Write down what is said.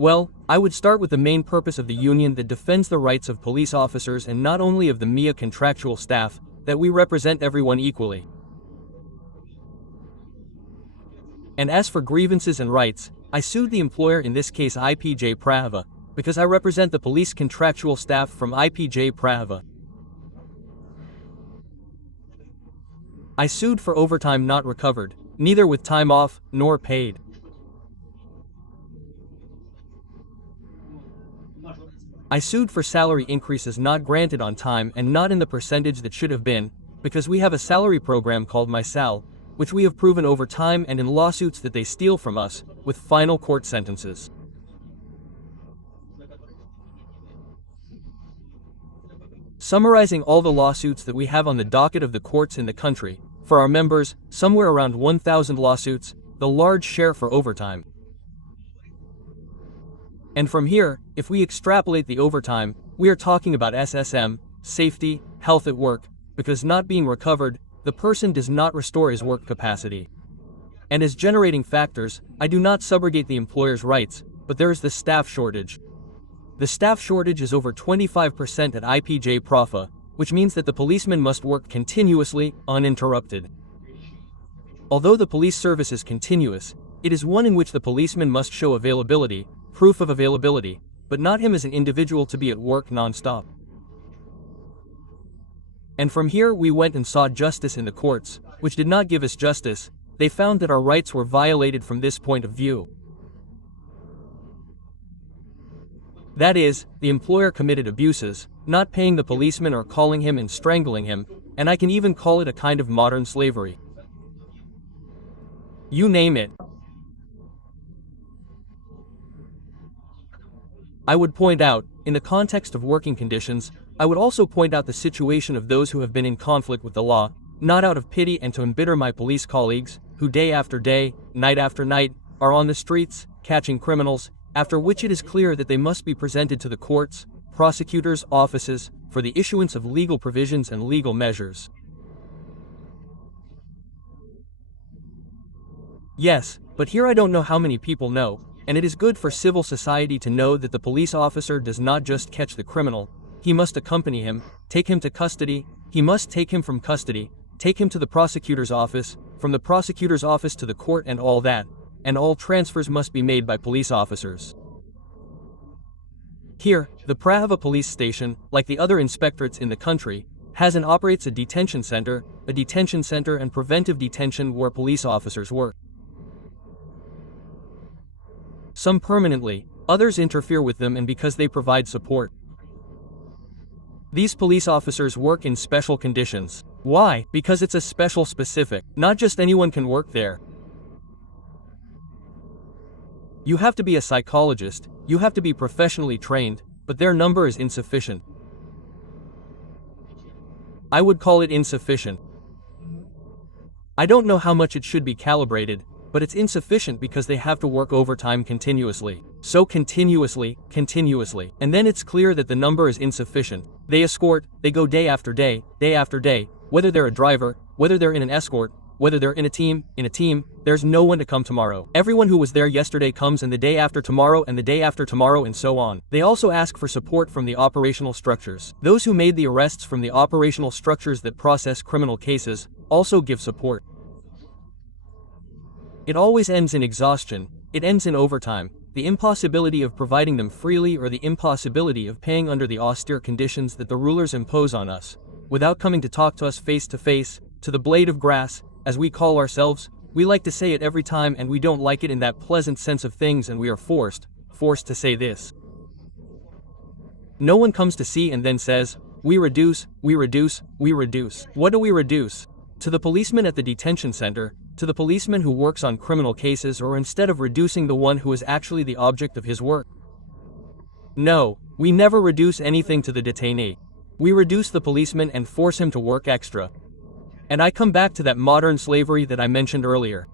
Well, I would start with the main purpose of the union that defends the rights of police officers and not only of the MIA contractual staff, that we represent everyone equally. And as for grievances and rights, I sued the employer, in this case IPJ Prahova, because I represent the police contractual staff from IPJ Prahova. I sued for overtime not recovered, neither with time off, nor paid. I sued for salary increases not granted on time and not in the percentage that should have been, because we have a salary program called MySal, which we have proven over time and in lawsuits that they steal from us, with final court sentences. Summarizing all the lawsuits that we have on the docket of the courts in the country, for our members, somewhere around 1,000 lawsuits, the large share for overtime. And from here, if we extrapolate the overtime, we are talking about SSM, safety, health at work, because not being recovered, the person does not restore his work capacity. And as generating factors, I do not subrogate the employer's rights, but there is the staff shortage. The staff shortage is over 25% at IPJ Prahova, which means that the policemen must work continuously, uninterrupted. Although the police service is continuous, it is one in which the policeman must show availability, proof of availability, but not him as an individual to be at work non-stop. And from here we went and sought justice in the courts, which did not give us justice. They found that our rights were violated from this point of view. That is, the employer committed abuses, not paying the policeman or calling him and strangling him, and I can even call it a kind of modern slavery. You name it. I would point out, in the context of working conditions, I would also point out the situation of those who have been in conflict with the law, not out of pity and to embitter my police colleagues, who day after day, night after night, are on the streets, catching criminals, after which it is clear that they must be presented to the courts, prosecutors' offices, for the issuance of legal provisions and legal measures. Yes, but here I don't know how many people know, and it is good for civil society to know that the police officer does not just catch the criminal, he must accompany him, take him to custody, he must take him from custody, take him to the prosecutor's office, from the prosecutor's office to the court and all that, and all transfers must be made by police officers. Here, the Prahova police station, like the other inspectorates in the country, has and operates a detention center and preventive detention where police officers work. Some permanently, others interfere with them and because they provide support. These police officers work in special conditions. Why? Because it's a special specific. Not just anyone can work there. You have to be a psychologist, you have to be professionally trained, but their number is insufficient. I would call it insufficient. I don't know how much it should be calibrated, but it's insufficient because they have to work overtime continuously. So continuously. And then it's clear that the number is insufficient. They escort, they go day after day, whether they're a driver, whether they're in an escort, whether they're in a team, there's no one to come tomorrow. Everyone who was there yesterday comes and the day after tomorrow and the day after tomorrow and so on. They also ask for support from the operational structures. Those who made the arrests from the operational structures that process criminal cases also give support. It always ends in exhaustion, it ends in overtime, the impossibility of providing them freely or the impossibility of paying under the austere conditions that the rulers impose on us, without coming to talk to us face to face, to the blade of grass, as we call ourselves. We like to say it every time and we don't like it in that pleasant sense of things and we are forced to say this. No one comes to see and then says, we reduce. What do we reduce? To the policeman at the detention center, to the policeman who works on criminal cases, or instead of reducing the one who is actually the object of his work? No, we never reduce anything to the detainee. We reduce the policeman and force him to work extra. And I come back to that modern slavery that I mentioned earlier.